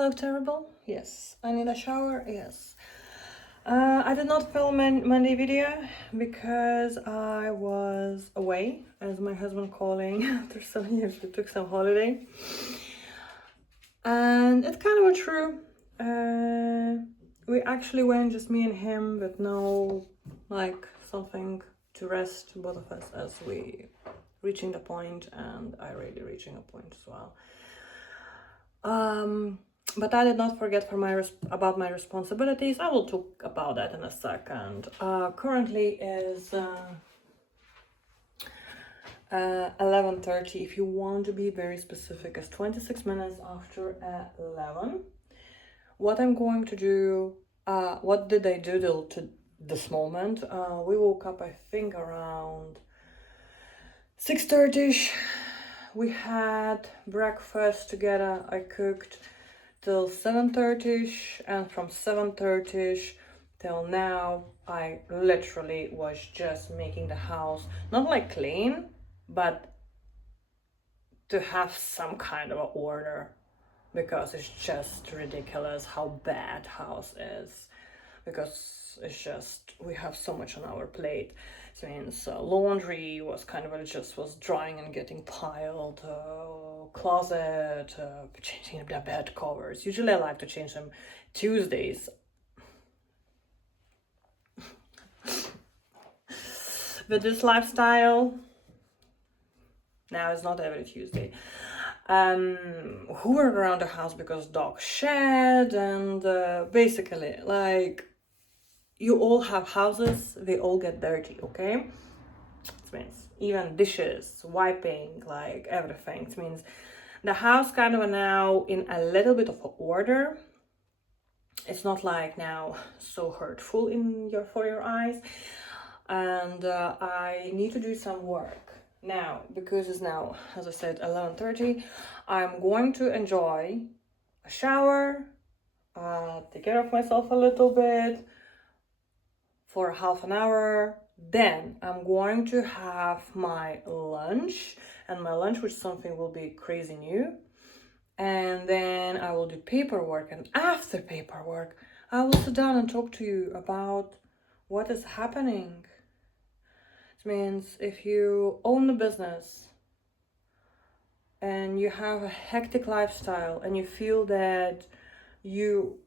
I look terrible? Yes. I need a shower? Yes. I did not film Monday video because I was away, as my husband calling after some years. We took some holiday. And it's kind of true. We actually went, just me and him, but no, like, something to rest, both of us, as we reaching the point, and I really reaching a point as well. But I did not forget about my responsibilities. I will talk about that in a second. Currently is 11:30. If you want to be very specific, it's 26 minutes after 11. What I'm going to do, what did I do till to this moment? We woke up, I think, around 6:30ish. We had breakfast together. I cooked till 7:30ish, and from 7:30ish till now I literally was just making the house not like clean, but to have some kind of order, because it's just ridiculous how bad house is, because it's just, we have so much on our plate. So means laundry was kind of just was drying and getting piled, closet, changing the bed covers. Usually I like to change them Tuesdays. With this lifestyle, now it's not every Tuesday. Hoover around the house because dog shed, and basically, like, you all have houses, they all get dirty, okay? It means even dishes, wiping, like everything. It means the house kind of now in a little bit of order. It's not like now so hurtful for your eyes, and I need to do some work now, because it's now, as I said, 11:30. I'm going to enjoy a shower, take care of myself a little bit for half an hour. Then I'm going to have my lunch, and my lunch, which something will be crazy new. And then I will do paperwork, and after paperwork, I will sit down and talk to you about what is happening. It means if you own a business and you have a hectic lifestyle and you feel that you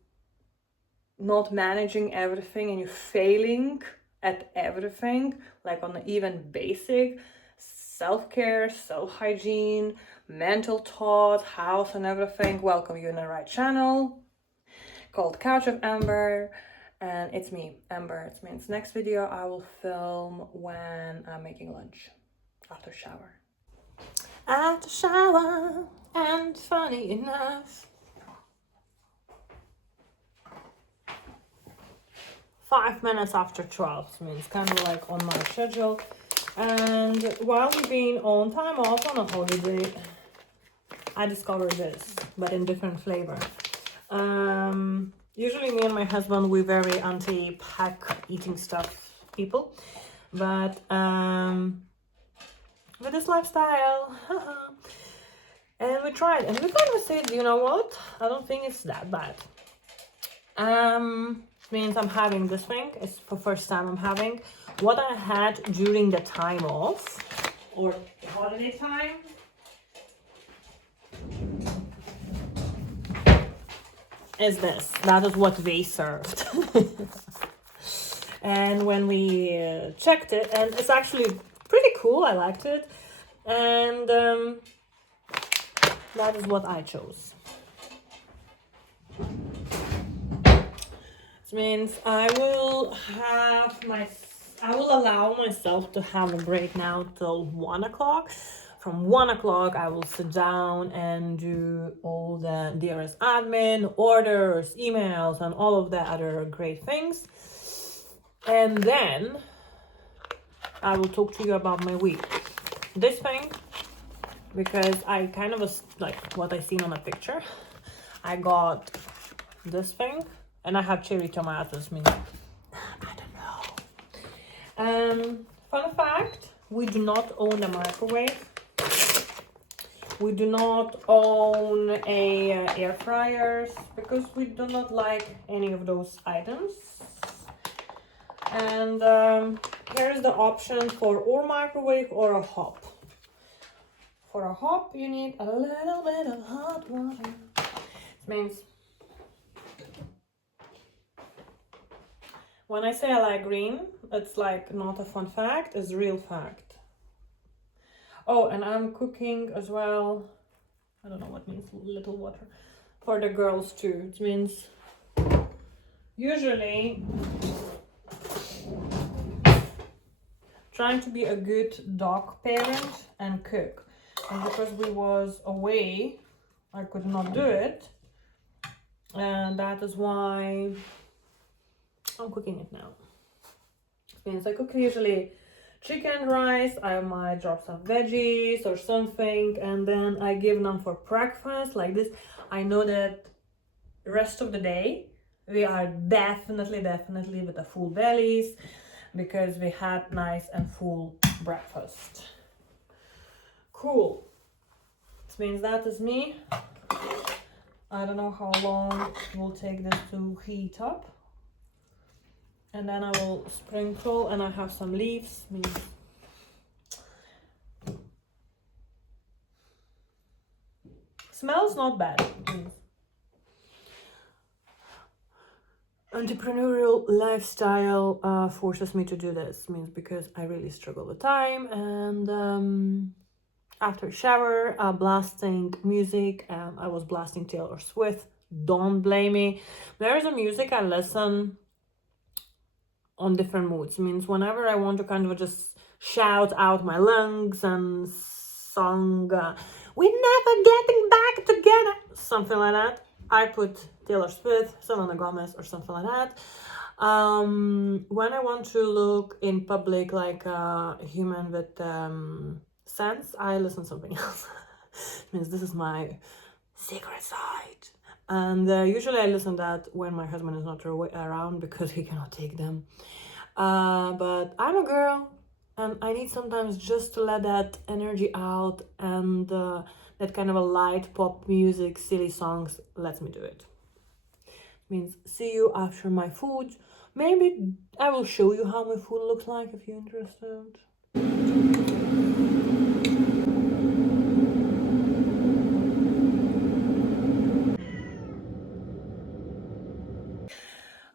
not managing everything and you're failing at everything, like on even basic self-care, self-hygiene, mental thought, house and everything, welcome you in the right channel called Couch of Amber. And it's me, Amber. It means next video I will film when I'm making lunch after shower. After shower, and funny enough, 5 minutes after 12, so means kind of like on my schedule. And while we've been on time off on a holiday, I discovered this, but in different flavor. Usually me and my husband, we're very anti-pack eating stuff people, but with this lifestyle, and we tried, and we kind of said, you know what, I don't think it's that bad. Means I'm having this thing. It's the first time I'm having. What I had during the time off or holiday time is this. That is what they served. And when we checked it, and it's actually pretty cool, I liked it, and that is what I chose. Means I will allow myself to have a break now till 1 o'clock. From 1 o'clock, I will sit down and do all the DRS admin, orders, emails, and all of the other great things. And then I will talk to you about my week. This thing, because I kind of was like what I seen on a picture. I got this thing. And I have cherry tomatoes, I don't know. Fun fact, we do not own a microwave. We do not own a air fryers because we do not like any of those items. And here's the option for or microwave or a hob. For a hob, you need a little bit of hot water. It means when I say I like green, it's like not a fun fact, it's real fact. Oh, and I'm cooking as well. I don't know what means little water. For the girls too. It means usually trying to be a good dog parent and cook. And because we was away, I could not do it. And that is why I'm cooking it now. It means I cook usually chicken, rice, I might drop some veggies or something, and then I give them for breakfast like this. I know that the rest of the day we are definitely with the full bellies because we had nice and full breakfast. Cool. This means that is me. I don't know how long it will take this to heat up. And then I will sprinkle, and I have some leaves. Smells not bad. Entrepreneurial lifestyle forces me to do this. Means because I really struggle with time, and after shower, blasting music. I was blasting Taylor Swift. Don't blame me. There is a music I listen on different moods. Means whenever I want to kind of just shout out my lungs and song "We're never getting back together," something like that, I put Taylor Swift, Selena Gomez, or something like that. When I want to look in public like a human with sense, I listen to something else. Means this is my secret side. And usually I listen to that when my husband is not around because he cannot take them. But I'm a girl and I need sometimes just to let that energy out, and that kind of a light pop music, silly songs lets me do it. Means see you after my food. Maybe I will show you how my food looks like if you're interested.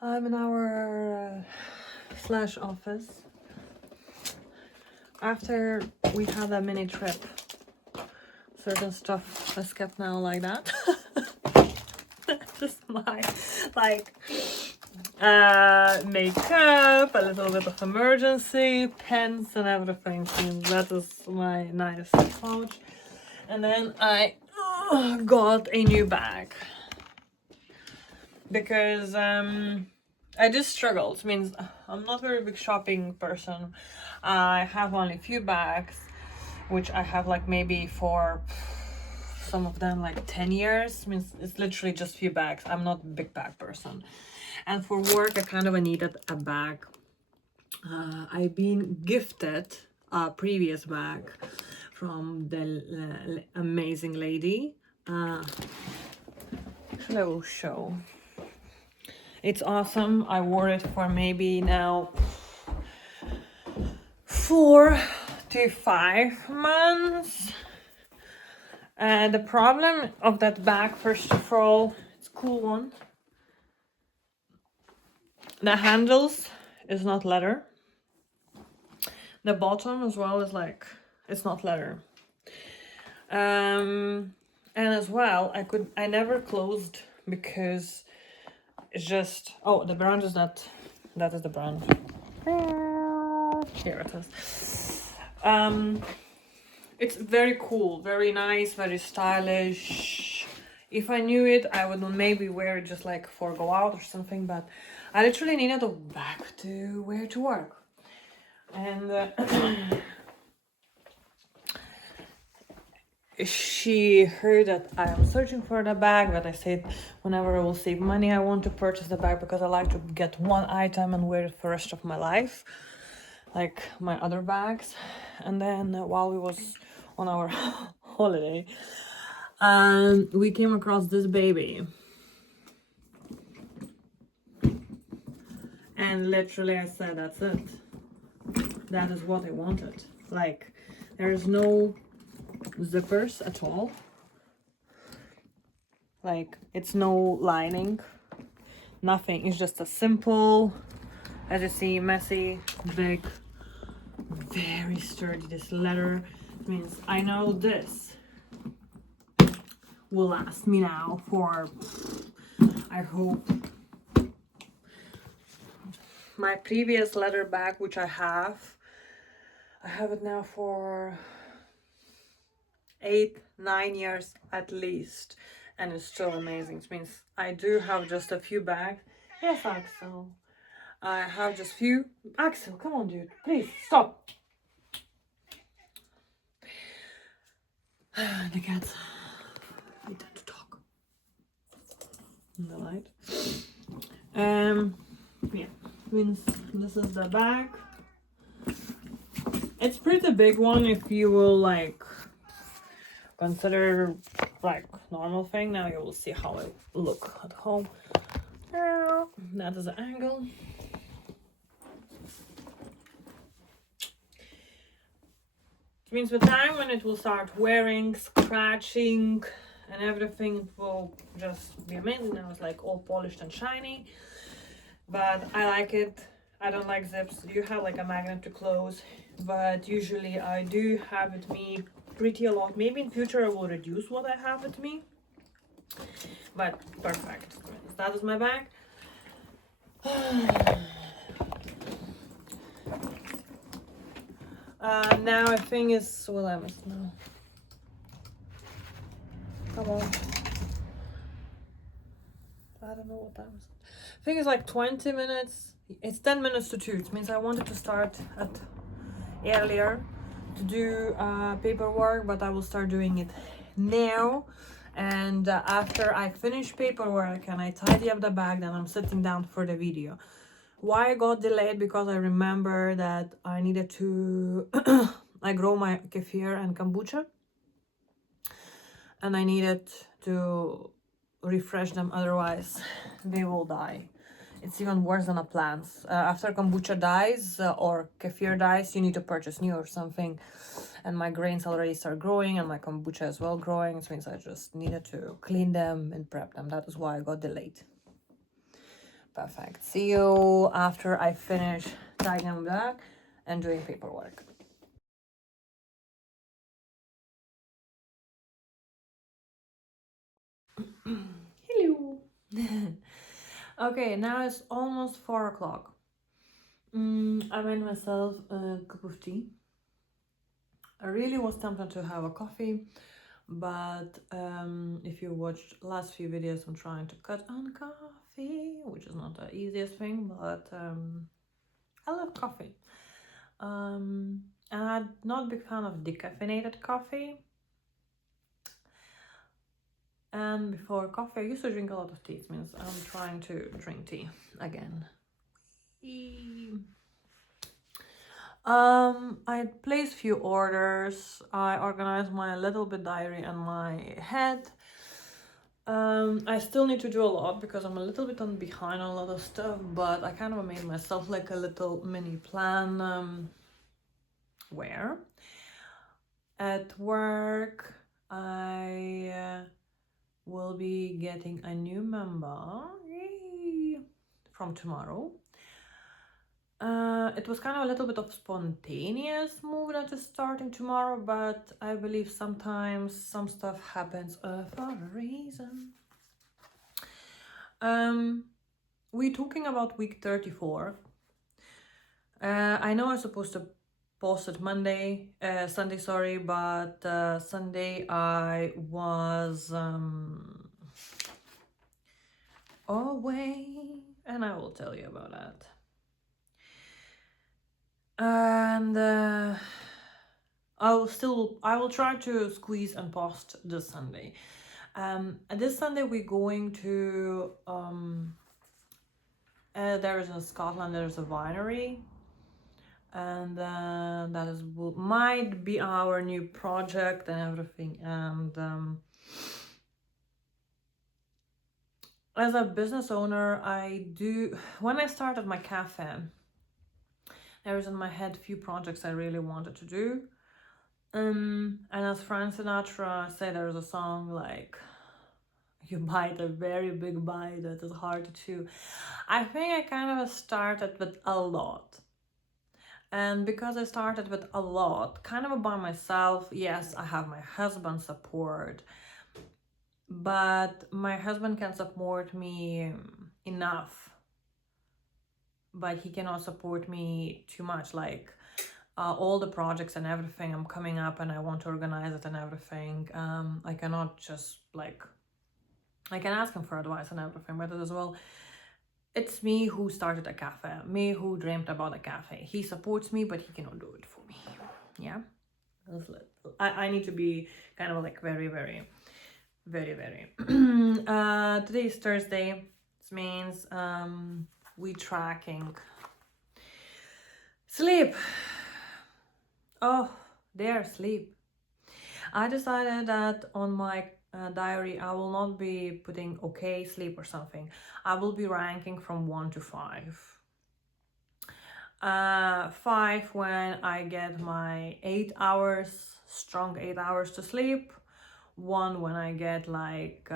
I'm in our slash office. After we had a mini trip, certain stuff is kept now like that. Just my like makeup, a little bit of emergency, pens and everything. And that is my nice pouch. And then I got a new bag because I just struggled. It means I'm not a very big shopping person. I have only a few bags, which I have like maybe for some of them like 10 years. It means it's literally just few bags. I'm not a big bag person. And for work, I kind of needed a bag. I've been gifted a previous bag from the amazing lady. Actually, I will show. It's awesome. I wore it for maybe now 4 to 5 months. The problem of that bag, first of all, it's a cool one. The handles is not leather. The bottom as well is like, it's not leather. And as well, I never closed because it's just, oh, the brand is that is the brand. Here it is. It's very cool, very nice, very stylish. If I knew it, I would maybe wear it just like for go out or something, but I literally needed a bag to wear to work. And she heard that I am searching for the bag, but I said whenever I will save money, I want to purchase the bag because I like to get one item and wear it for the rest of my life, like my other bags. And then while we was on our holiday, and we came across this baby. And literally I said, that's it. That is what I wanted. Like, there is no zippers at all. Like, it's no lining. Nothing. It's just a simple, as you see, messy, big, very sturdy. This leather means I know this will last me now for, I hope. My previous leather bag, which I have it now for 8-9 years at least, and it's still amazing. It means I do have just a few bags. Yes, Axel. I have just few. Axel, come on, dude. Please, stop. The cats. We tend to talk in the light. Yeah. Means this is the bag. It's pretty big one if you will like consider like normal thing. Now you will see how it look at home. That is the angle. It means with time when it will start wearing, scratching and everything, it will just be amazing. Now it's like all polished and shiny, but I like it. I don't like zips. You have like a magnet to close, but usually I do have with me pretty a lot. Maybe in future I will reduce what I have with me, but perfect. That is my bag. Now I think it's what I must know. Come on. I don't know what time is. I think it's like 20 minutes. It's 10 minutes to 2. It means I wanted to start at earlier to do paperwork, but I will start doing it now. And after I finish paperwork and I tidy up the bag, then I'm sitting down for the video. Why I got delayed? Because I remember that I needed to I grow my kefir and kombucha, and I needed to refresh them, otherwise they will die. It's even worse than a plant. After kombucha dies or kefir dies, you need to purchase new or something. And my grains already start growing and my kombucha as well growing. It means I just needed to clean them and prep them. That is why I got delayed. Perfect. See you after I finish tying them back and doing paperwork. Hello. Okay, now it's almost 4 o'clock. I made myself a cup of tea. I really was tempted to have a coffee, but if you watched last few videos, I'm trying to cut on coffee, which is not the easiest thing, but I love coffee. And I'm not a big fan of decaffeinated coffee. And before coffee, I used to drink a lot of tea. It means I'm trying to drink tea again. I placed few orders. I organized my little bit diary in my head. I still need to do a lot because I'm a little bit behind on a lot of stuff, but I kind of made myself like a little mini plan. Where at work I will be getting a new member from tomorrow. It was kind of a little bit of spontaneous move that is starting tomorrow, but I believe sometimes some stuff happens for a reason. We're talking about week 34. I know I'm supposed to post it Sunday, sorry, but Sunday I was away, and I will tell you about that. And I will try to squeeze and post this Sunday. This Sunday we're going to there is in Scotland, there's a winery, and that is might be our new project and everything. And as a business owner, when I started my cafe, there was in my head a few projects I really wanted to do. And as Frank Sinatra said, there's a song like, you bite a very big bite that is hard to chew. I think I kind of started with a lot. And because I started with a lot, kind of by myself, yes, I have my husband's support, but my husband can support me enough, but he cannot support me too much. Like all the projects and everything I'm coming up and I want to organize it and everything, I cannot just like, I can ask him for advice and everything, but as well, it's me who started a cafe, me who dreamt about a cafe. He supports me, but he cannot do it for me. Yeah, I need to be kind of like very, very, very, very. Today is Thursday. This means we tracking sleep. Oh, there, sleep. I decided that on my diary, I will not be putting okay sleep or something. I will be ranking from 1 to 5. 5 when I get my 8 hours, strong 8 hours to sleep. 1 when I get like,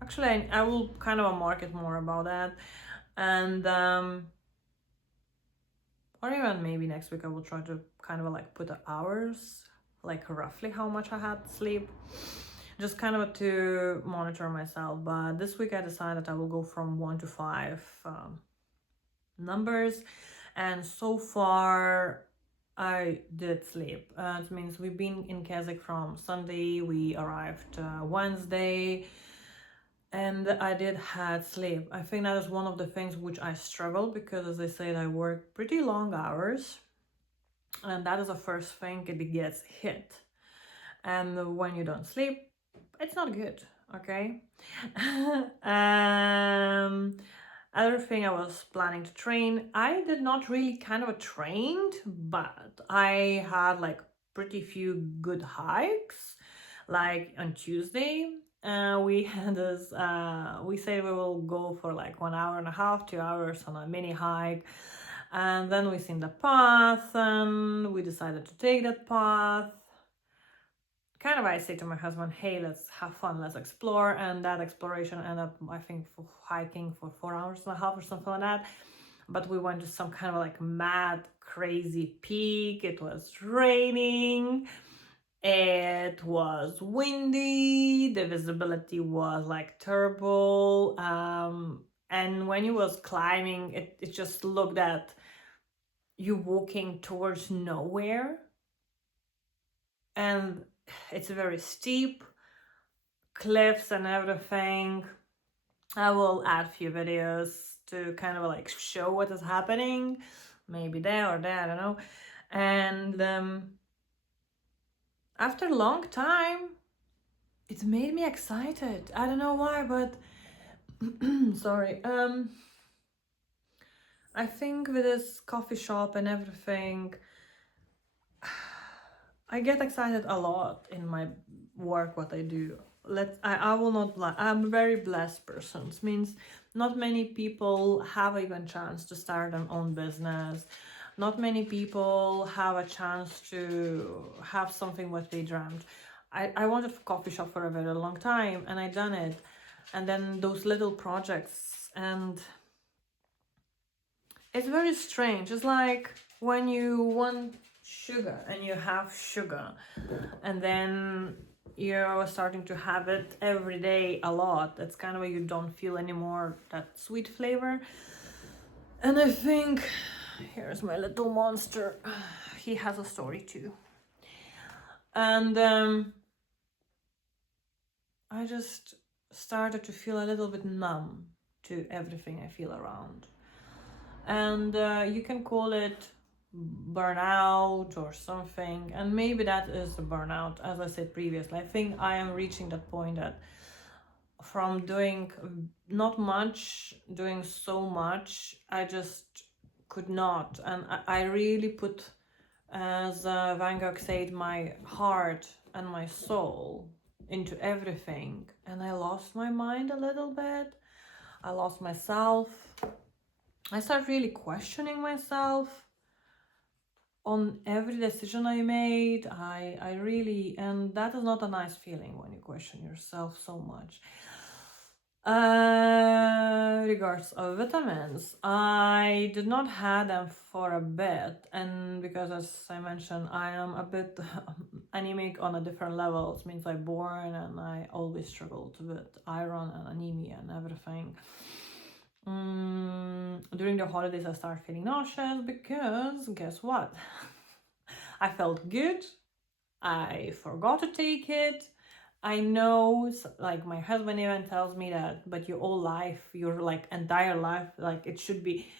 actually I will kind of market more about that. And, or even maybe next week I will try to kind of like put the hours, like roughly how much I had sleep, just kind of to monitor myself. But this week I decided I will go from 1 to 5 numbers, and so far I did sleep. It means we've been in Keswick from Sunday, we arrived Wednesday, and I did had sleep. I think that is one of the things which I struggle, because as I said, I work pretty long hours, and that is the first thing it gets hit. And when you don't sleep, it's not good, okay? Other thing, I was planning to train. I did not really kind of trained, but I had like pretty few good hikes. Like on Tuesday, we had this, we said we will go for like 1.5 hours, 2 hours on a mini hike. And then we seen the path and we decided to take that path. Kind of, I say to my husband, hey, let's have fun, let's explore. And that exploration ended up, I think, for hiking for 4.5 hours or something like that. But we went to some kind of like mad, crazy peak. It was raining. It was windy. The visibility was like terrible. And when you was climbing, it just looked at you walking towards nowhere. And it's very steep, cliffs and everything. I will add a few videos to kind of like show what is happening, maybe there or there, I don't know. And after a long time, it made me excited. I don't know why, but sorry. I think with this coffee shop and everything, I get excited a lot in my work, what I do. I will not lie, I'm a very blessed person. It means not many people have even chance to start an own business. Not many people have a chance to have something what they dreamt. I wanted a coffee shop for a very long time, and I done it. And then those little projects, and it's very strange. It's like when you want sugar and you have sugar, and then you're starting to have it every day a lot. That's kind of where you don't feel anymore that sweet flavor. And I think, here's my little monster. He has a story too. And I just started to feel a little bit numb to everything I feel around. And you can call it burnout or something, and maybe that is a burnout. As I said previously, I think I am reaching that point that from doing not much, doing so much, I just could not. And I really put, as Van Gogh said, my heart and my soul into everything. And I lost my mind a little bit. I lost myself. I started really questioning myself on every decision I made. I really, and that is not a nice feeling when you question yourself so much. Regards of vitamins, I did not have them for a bit, and because, as I mentioned, I am a bit anemic on a different level. It means I'm born and I always struggled with iron and anemia and everything. During the holidays I started feeling nauseous because guess what? I felt good. I forgot to take it. I know, like my husband even tells me that, but your whole life, your like entire life, like it should be.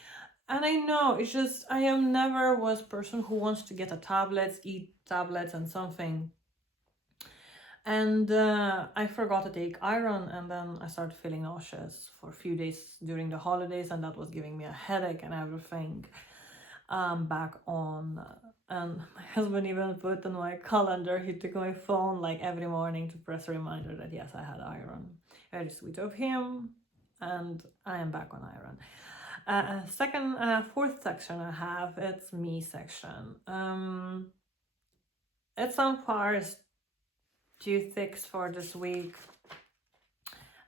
And I know, it's just, I am never was person who wants to get a tablets, eat tablets and something. And I forgot to take iron, and then I started feeling nauseous for a few days during the holidays, and that was giving me a headache and everything. Back on, and my husband even put in my calendar, he took my phone like every morning to press a reminder that yes, I had iron. Very sweet of him, and I am back on iron. Fourth section I have, it's me section. It's some far few things for this week,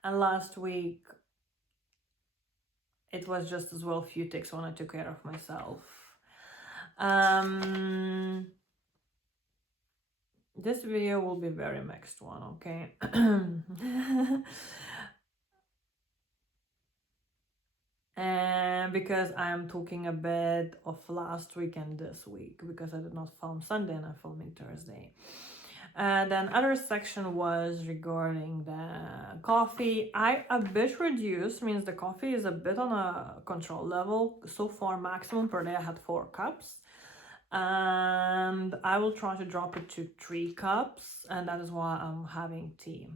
and last week it was just as well few ticks when I took care of myself. This video will be very mixed one, okay? And because I'm talking a bit of last week and this week, because I did not film Sunday and I'm filming Thursday. Then other section was regarding the coffee. I a bit reduced, means the coffee is a bit on a control level. So far, maximum per day I had 4 cups. And I will try to drop it to 3 cups, and that is why I'm having tea.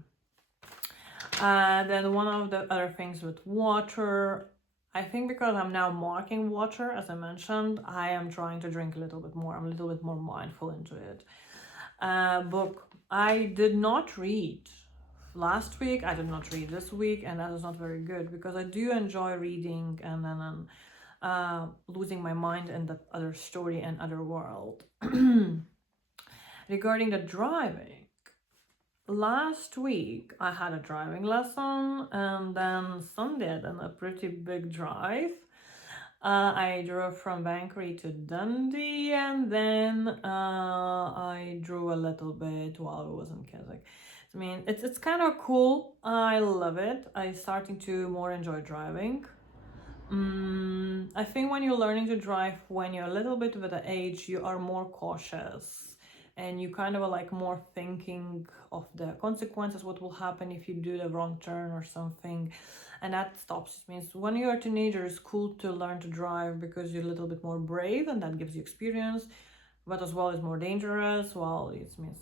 Then one of the other things with water, I think because I'm now marking water, as I mentioned, I am trying to drink a little bit more. I'm a little bit more mindful into it. Book, I did not read last week, I did not read this week, and that is not very good because I do enjoy reading, and then I'm losing my mind in that other story and other world. Regarding the driving, last week I had a driving lesson, and then Sunday then a pretty big drive. I drove from Banbury to Dundee, and then I drove a little bit while I was in Keswick. I mean, it's kind of cool. I love it. I'm starting to more enjoy driving. I think when you're learning to drive, when you're a little bit of the age, you are more cautious, and you kind of are like more thinking of the consequences, what will happen if you do the wrong turn or something. And that stops. It means when you're a teenager, it's cool to learn to drive because you're a little bit more brave, and that gives you experience, but as well as more dangerous. Well, it means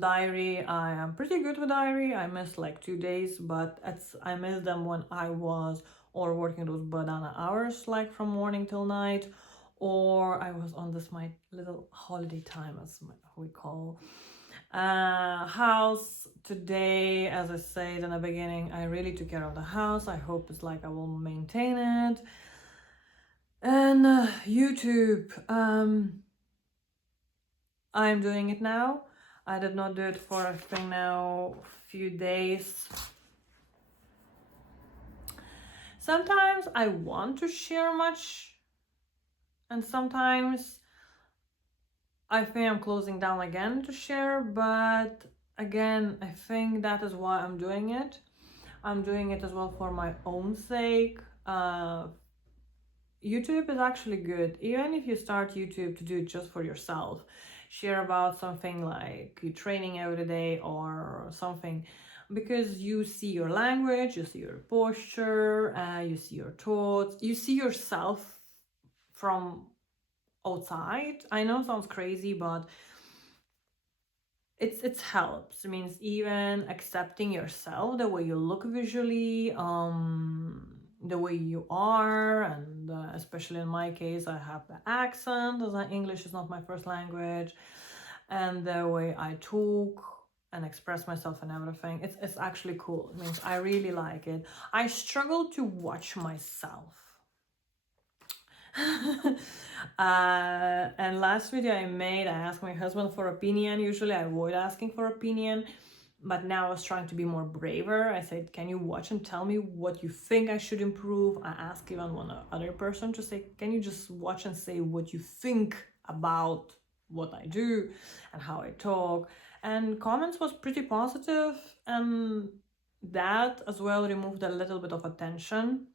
diary, I am pretty good with diary. I missed like 2 days, but I missed them when I was or working those banana hours, like from morning till night, or I was on this my little holiday time, as we call. House today, as I said in the beginning, I really took care of the house. I hope it's like I will maintain it. And YouTube, I'm doing it now. I did not do it for I think now few days. Sometimes I want to share much, and sometimes I think I'm closing down again to share, but again, I think that is why I'm doing it. I'm doing it as well for my own sake. YouTube is actually good, even if you start YouTube to do it just for yourself. Share about something like you training every day or something, because you see your language, you see your posture, you see your thoughts, you see yourself from outside. I know it sounds crazy, but it helps. It means even accepting yourself, the way you look visually, the way you are, and especially in my case, I have the accent, as English is not my first language, and the way I talk and express myself and everything. It's actually cool. It means I really like it. I struggle to watch myself. And last video I made, I asked my husband for opinion. Usually I avoid asking for opinion, but now I was trying to be more braver. I said, can you watch and tell me what you think I should improve? I asked even one other person to say, can you just watch and say what you think about what I do and how I talk? And comments was pretty positive, and that as well removed a little bit of attention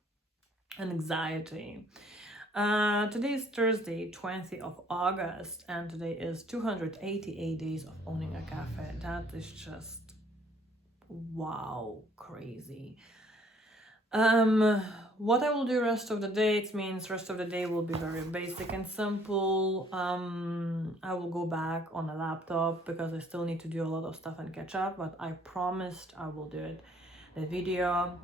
and anxiety. Today is Thursday, 20th of August, and today is 288 days of owning a cafe. That is just wow, crazy. What I will do rest of the day, it means rest of the day will be very basic and simple. I will go back on a laptop because I still need to do a lot of stuff and catch up, but I promised I will do it. The video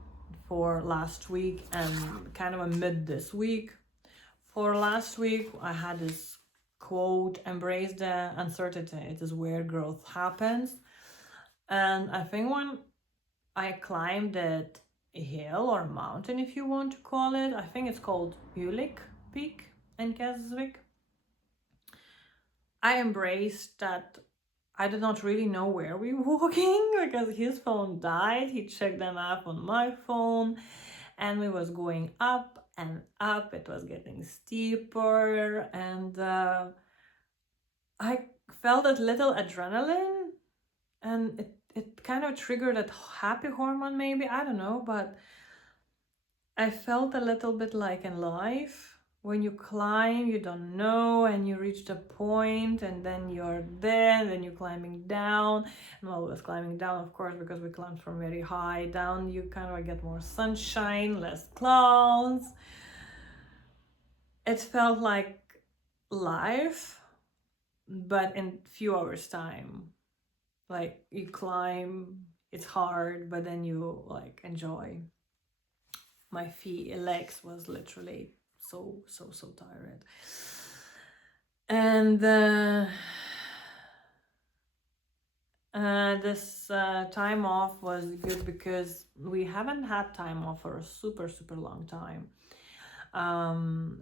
for last week and kind of a mid this week. For last week, I had this quote, embrace the uncertainty. It is where growth happens. And I think when I climbed that hill or mountain, if you want to call it, I think it's called Ulick Peak in Keswick, I embraced that I did not really know where we were walking because his phone died. He checked them up on my phone, and we was going up and up. It was getting steeper, and I felt that little adrenaline, and it kind of triggered that happy hormone, maybe, I don't know, but I felt a little bit like in life, when you climb, you don't know, and you reach the point, and then you're there, and then you're climbing down. And while I was climbing down, of course, because we climbed from very high down, you kind of get more sunshine, less clouds. It felt like life, but in few hours time. Like you climb, it's hard, but then you like enjoy. My legs was literally so tired. And this time off was good because we haven't had time off for a super long time.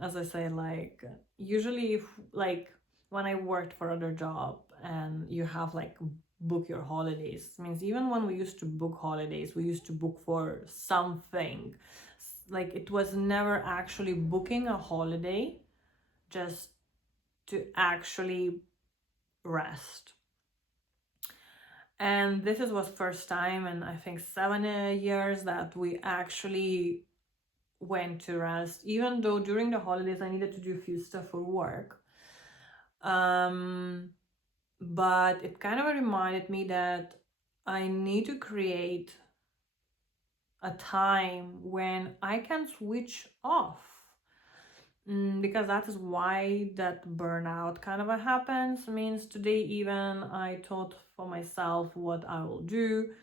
As I say, like usually if like when I worked for other job and you have like book your holidays, it means even when we used to book holidays, we used to book for something. Like it was never actually booking a holiday, just to actually rest. And this was first time in I think 7 years that we actually went to rest, even though during the holidays I needed to do a few stuff for work. But it kind of reminded me that I need to create a time when I can switch off, because that is why that burnout kind of happens. Means today even I thought for myself what I will do.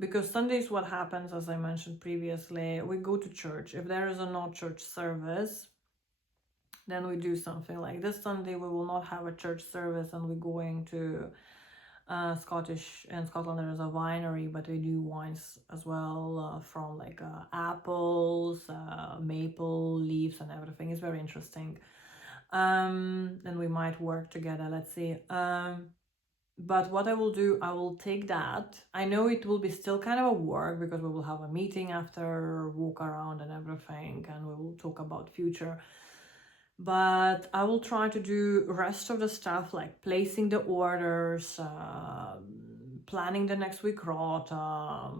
Because Sundays what happens, as I mentioned previously, we go to church. If there is a no church service, then we do something. Like this Sunday we will not have a church service, and we're going to in Scotland there is a winery, but we do wines as well, from like apples, maple leaves and everything. It's very interesting. And we might work together, let's see. But what I will do, I will take that. I know it will be still kind of a work because we will have a meeting after, walk around and everything, and we will talk about future. But I will try to do rest of the stuff like placing the orders, planning the next week rota,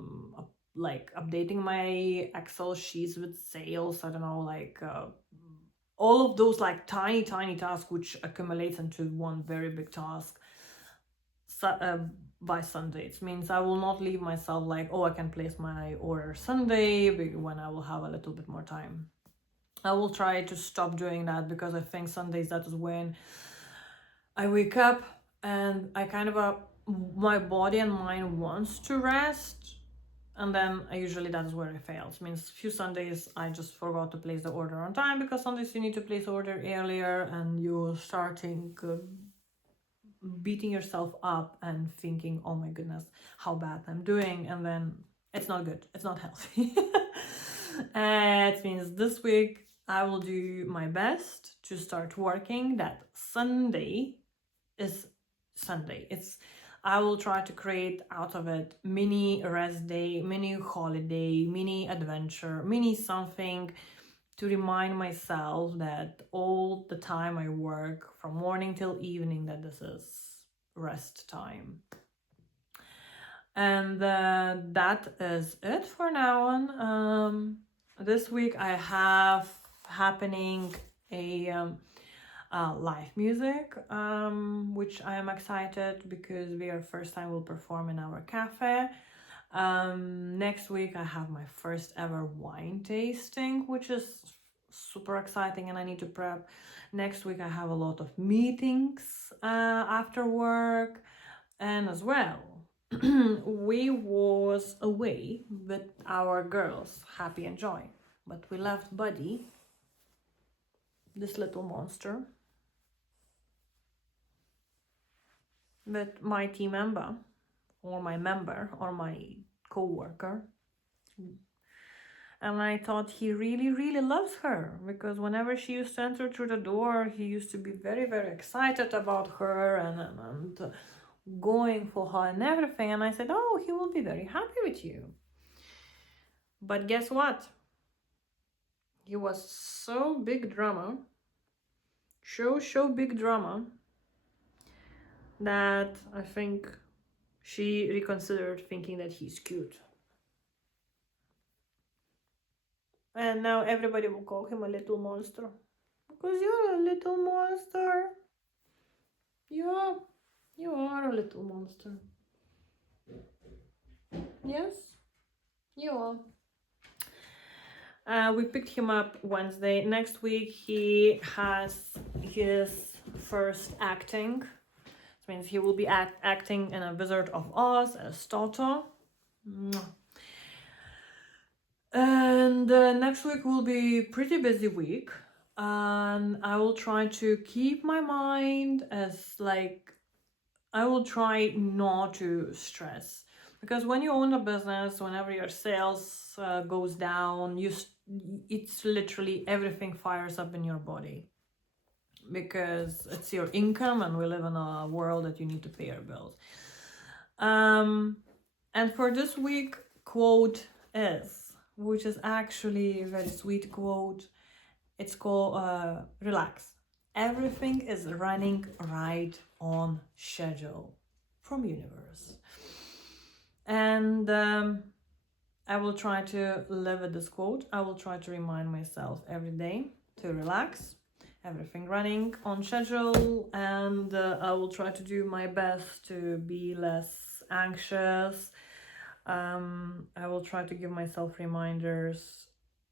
like updating my Excel sheets with sales. I don't know, like all of those like tiny tasks which accumulates into one very big task by Sunday. It means I will not leave myself like, oh, I can place my order Sunday when I will have a little bit more time. I will try to stop doing that because I think Sundays, that is when I wake up and I kind of my body and mind wants to rest, And then usually that's where it fails. Means few Sundays I just forgot to place the order on time, because Sundays you need to place the order earlier, and you're starting beating yourself up and thinking, oh my goodness, how bad I'm doing, and then it's not good, it's not healthy. It means this week I will do my best to start working that Sunday is Sunday. I will try to create out of it mini rest day, mini holiday, mini adventure, mini something, to remind myself that all the time I work from morning till evening, that this is rest time. And that is it for now on. This week I have happening a live music, which I am excited, because we are first time will perform in our cafe. Next week I have my first ever wine tasting, which is super exciting, and I need to prep. Next week I have a lot of meetings after work, and as well we was away with our girls, Happy and Joy, but we left Buddy, this little monster, with my team member, or my member, or my co-worker. And I thought he really, really loves her, because whenever she used to enter through the door, he used to be very, very excited about her and going for her and everything. And I said, oh, he will be very happy with you. But guess what? He was so big drama, so big drama, that I think she reconsidered thinking that he's cute. And now everybody will call him a little monster. Because you're a little monster. You are a little monster. Yes, you are. We picked him up Wednesday. Next week he has his first acting. This means he will be acting in A Wizard of Oz as Toto. And next week will be pretty busy week, and I will try to keep my mind as I will try not to stress, because when you own a business, whenever your sales goes down, it's literally everything fires up in your body, because it's your income, and we live in a world that you need to pay your bills. And for this week, quote is, which is actually a very sweet quote. It's called relax. Everything is running right on schedule from universe. And I will try to live with this quote. I will try to remind myself every day to relax, everything running on schedule, and I will try to do my best to be less anxious. I will try to give myself reminders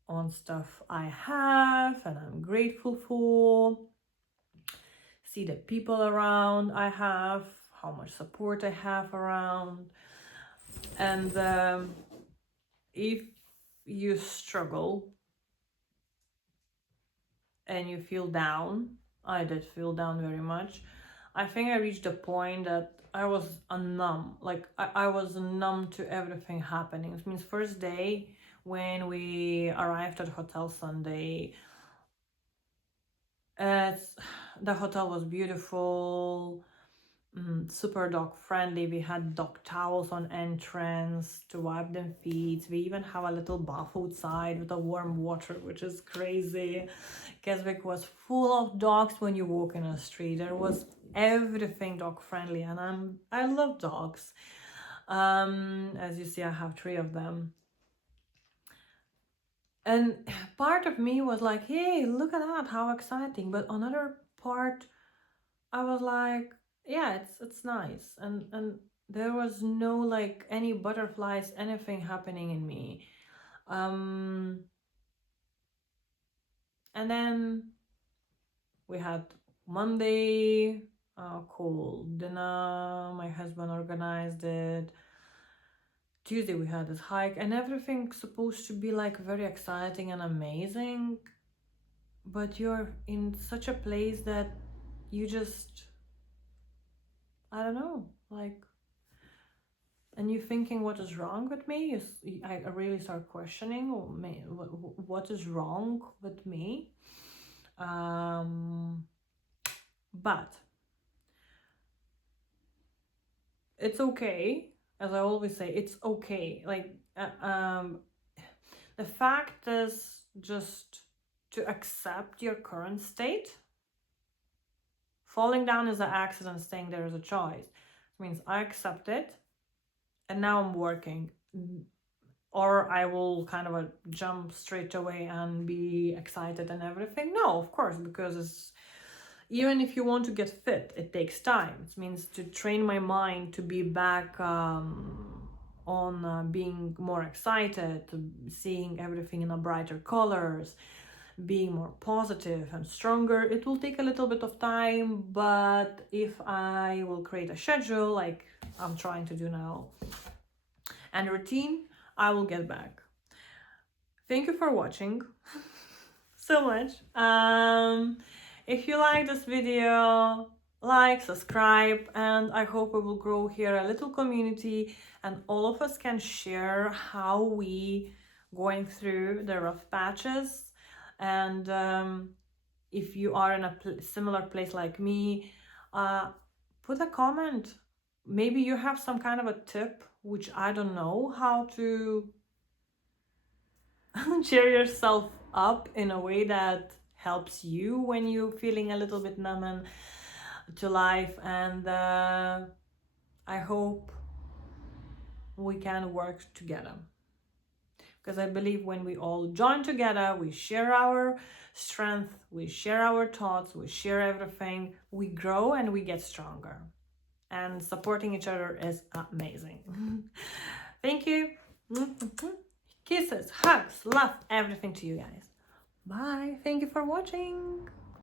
on stuff I have and I'm grateful for. See the people around I have, how much support I have around. And if you struggle and you feel down, I did feel down very much. I think I reached a point that I was numb. I was numb to everything happening. It means first day when we arrived at hotel Sunday, the hotel was beautiful, super dog friendly. We had dog towels on entrance to wipe them feet. We even have a little bath outside with a warm water, which is crazy. Keswick was full of dogs. When you walk in a street, there was everything dog friendly, and I love dogs. As you see, I have 3 of them. And part of me was like, hey, look at that, how exciting. But another part, I was like, yeah, it's nice. And there was no any butterflies, anything happening in me. And then we had Monday, cool dinner. My husband organized it. Tuesday we had this hike and everything's supposed to be like very exciting and amazing, but you're in such a place that you just, I don't know, like, and you're thinking, what is wrong with me? I really start questioning, what is wrong with me? But it's okay, as I always say, it's okay. Like, the fact is just to accept your current state. Falling down is an accident, staying there is a choice. It means I accept it, and now I'm working. Or I will kind of jump straight away and be excited and everything. No, of course, because even if you want to get fit, it takes time. It means to train my mind to be back on being more excited, seeing everything in a brighter colors, being more positive and stronger. It will take a little bit of time, but if I will create a schedule like I'm trying to do now and routine, I will get back. Thank you for watching so much. If you like this video, like, subscribe, and I hope we will grow here a little community and all of us can share how we going through the rough patches. And if you are in a similar place like me, put a comment. Maybe you have some kind of a tip which I don't know how to cheer yourself up in a way that helps you when you're feeling a little bit numb to life. And I hope we can work together, because I believe when we all join together, we share our strength, we share our thoughts, we share everything, we grow and we get stronger. And supporting each other is amazing. Thank you. Kisses, hugs, love, everything to you guys. Bye. Thank you for watching.